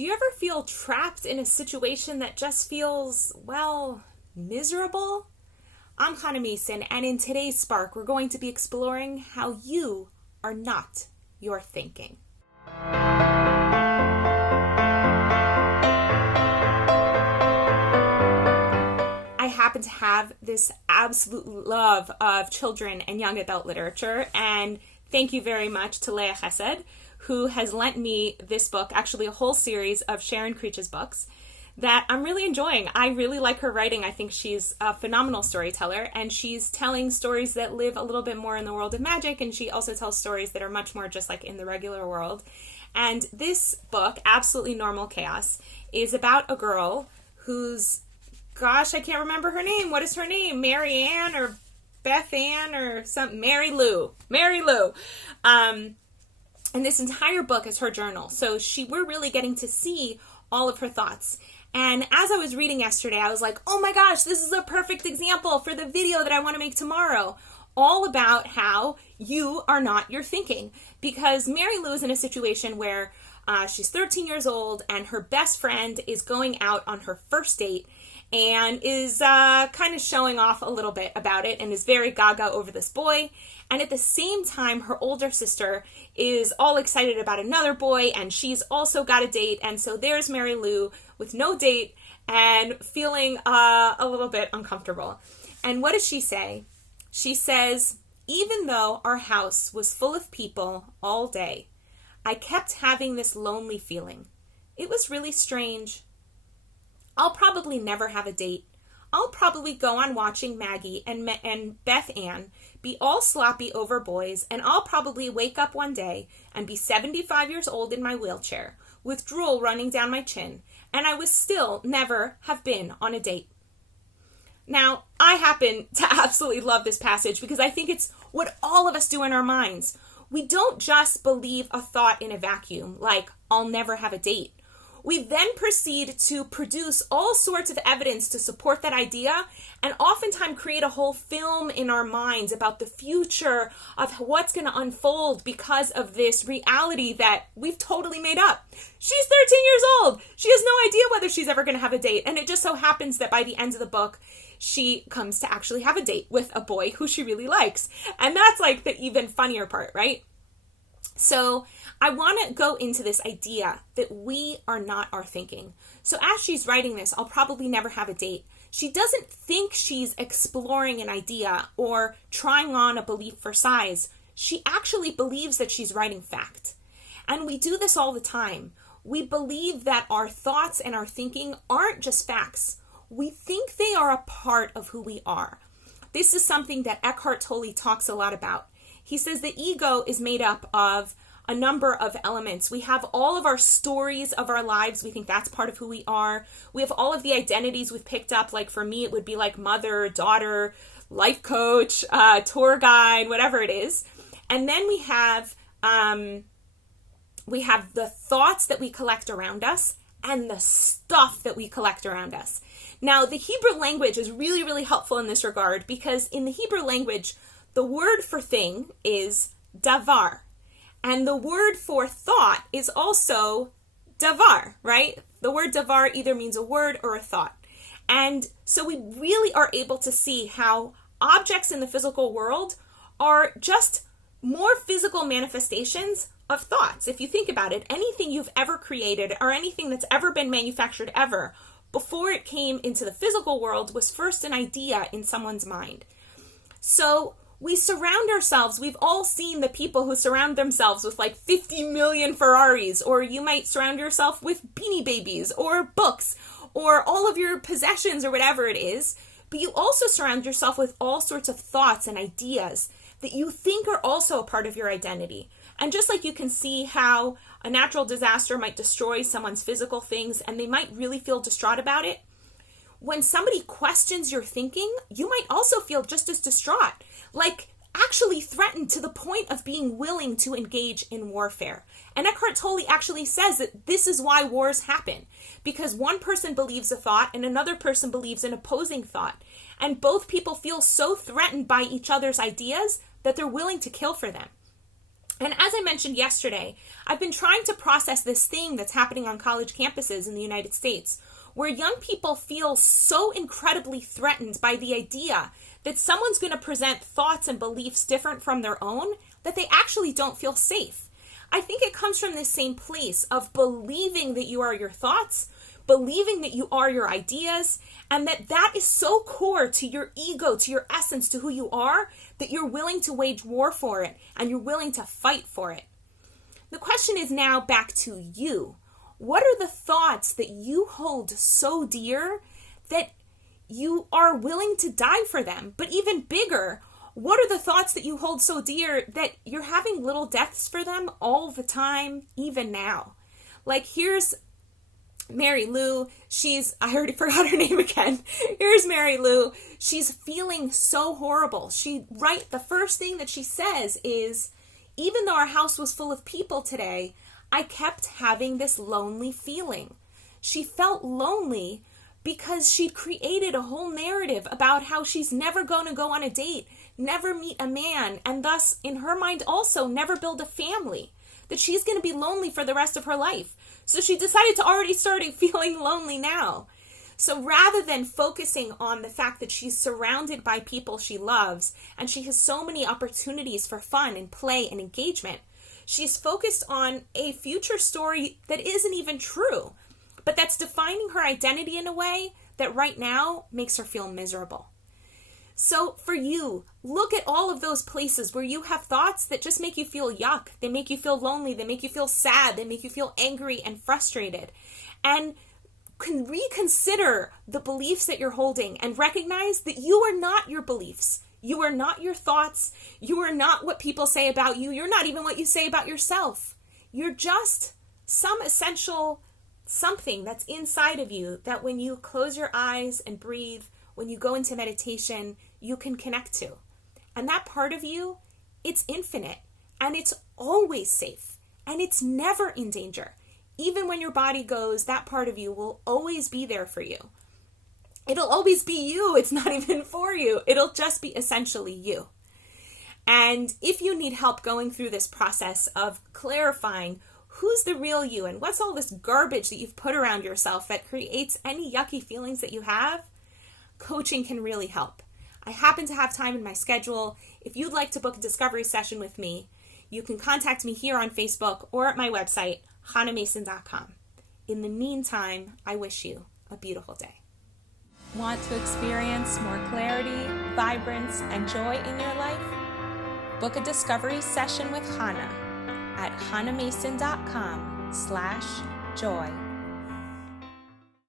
Do you ever feel trapped in a situation that just feels, well, miserable? I'm Hannah Mason, and in today's Spark, we're going to be exploring how you are not your thinking. I happen to have this absolute love of children and young adult literature, and thank you very much to Leah Chesed, who has lent me this book, actually a whole series of Sharon Creech's books that I'm really enjoying. I really like her writing. I think she's a phenomenal storyteller, and she's telling stories that live a little bit more in the world of magic, and she also tells stories that are much more just like in the regular world. And this book, Absolutely Normal Chaos, is about a girl who's, gosh, I can't remember her name. What is her name? Mary Ann or Beth Ann or something? Mary Lou. And this entire book is her journal. So we're really getting to see all of her thoughts. And as I was reading yesterday, I was like, oh my gosh, this is a perfect example for the video that I want to make tomorrow. All about how you are not your thinking. Because Mary Lou is in a situation where she's 13 years old and her best friend is going out on her first date and is kind of showing off a little bit about it and is very gaga over this boy. And at the same time, her older sister is all excited about another boy, and she's also got a date. And so there's Mary Lou with no date and feeling a little bit uncomfortable. And what does she say? She says, even though our house was full of people all day, I kept having this lonely feeling. It was really strange. I'll probably never have a date. I'll probably go on watching Maggie and Beth Ann be all sloppy over boys, and I'll probably wake up one day and be 75 years old in my wheelchair with drool running down my chin, and I would still never have been on a date. Now, I happen to absolutely love this passage because I think it's what all of us do in our minds. We don't just believe a thought in a vacuum, like, I'll never have a date. We then proceed to produce all sorts of evidence to support that idea, and oftentimes create a whole film in our minds about the future of what's going to unfold because of this reality that we've totally made up. She's 13 years old. She has no idea whether she's ever going to have a date, and it just so happens that by the end of the book, she comes to actually have a date with a boy who she really likes. And that's like the even funnier part, right? So I want to go into this idea that we are not our thinking. So as she's writing this, I'll probably never have a date. She doesn't think she's exploring an idea or trying on a belief for size. She actually believes that she's writing fact. And we do this all the time. We believe that our thoughts and our thinking aren't just facts. We think they are a part of who we are. This is something that Eckhart Tolle talks a lot about. He says the ego is made up of a number of elements. We have all of our stories of our lives. We think that's part of who we are. We have all of the identities we've picked up. Like for me, it would be like mother, daughter, life coach, tour guide, whatever it is. And then we have the thoughts that we collect around us and the stuff that we collect around us. Now, the Hebrew language is really, really helpful in this regard because in the Hebrew language, the word for thing is davar. And the word for thought is also davar, right? The word davar either means a word or a thought. And so we really are able to see how objects in the physical world are just more physical manifestations of thoughts. If you think about it, anything you've ever created or anything that's ever been manufactured ever, before it came into the physical world, was first an idea in someone's mind. So we surround ourselves. We've all seen the people who surround themselves with like 50 million Ferraris, or you might surround yourself with Beanie Babies or books or all of your possessions or whatever it is. But you also surround yourself with all sorts of thoughts and ideas that you think are also a part of your identity. And just like you can see how a natural disaster might destroy someone's physical things and they might really feel distraught about it, when somebody questions your thinking, you might also feel just as distraught, like actually threatened to the point of being willing to engage in warfare. And Eckhart Tolle actually says that this is why wars happen, because one person believes a thought and another person believes an opposing thought. And both people feel so threatened by each other's ideas that they're willing to kill for them. And as I mentioned yesterday, I've been trying to process this thing that's happening on college campuses in the United States, where young people feel so incredibly threatened by the idea that someone's going to present thoughts and beliefs different from their own, that they actually don't feel safe. I think it comes from this same place of believing that you are your thoughts, believing that you are your ideas, and that is so core to your ego, to your essence, to who you are, that you're willing to wage war for it, and you're willing to fight for it. The question is now back to you. What are the thoughts that you hold so dear that you are willing to die for them? But even bigger, what are the thoughts that you hold so dear that you're having little deaths for them all the time, even now? Like, here's Mary Lou. I already forgot her name again. Here's Mary Lou. She's feeling so horrible. The first thing that she says is, even though our house was full of people today, I kept having this lonely feeling. She felt lonely because she'd created a whole narrative about how she's never going to go on a date, never meet a man, and thus, in her mind also, never build a family, that she's going to be lonely for the rest of her life. So she decided to already start feeling lonely now. So rather than focusing on the fact that she's surrounded by people she loves, and she has so many opportunities for fun and play and engagement, she's focused on a future story that isn't even true, but that's defining her identity in a way that right now makes her feel miserable. So for you, look at all of those places where you have thoughts that just make you feel yuck. They make you feel lonely. They make you feel sad. They make you feel angry and frustrated. And can reconsider the beliefs that you're holding and recognize that you are not your beliefs. You are not your thoughts. You are not what people say about you. You're not even what you say about yourself. You're just some essential something that's inside of you that when you close your eyes and breathe, when you go into meditation, you can connect to. And that part of you, it's infinite, and it's always safe, and it's never in danger. Even when your body goes, that part of you will always be there for you. It'll always be you. It's not even for you. It'll just be essentially you. And if you need help going through this process of clarifying who's the real you and what's all this garbage that you've put around yourself that creates any yucky feelings that you have, coaching can really help. I happen to have time in my schedule. If you'd like to book a discovery session with me, you can contact me here on Facebook or at my website, hanamason.com. In the meantime, I wish you a beautiful day. Want to experience more clarity, vibrance, and joy in your life? Book a discovery session with Hana at hanamason.com/joy.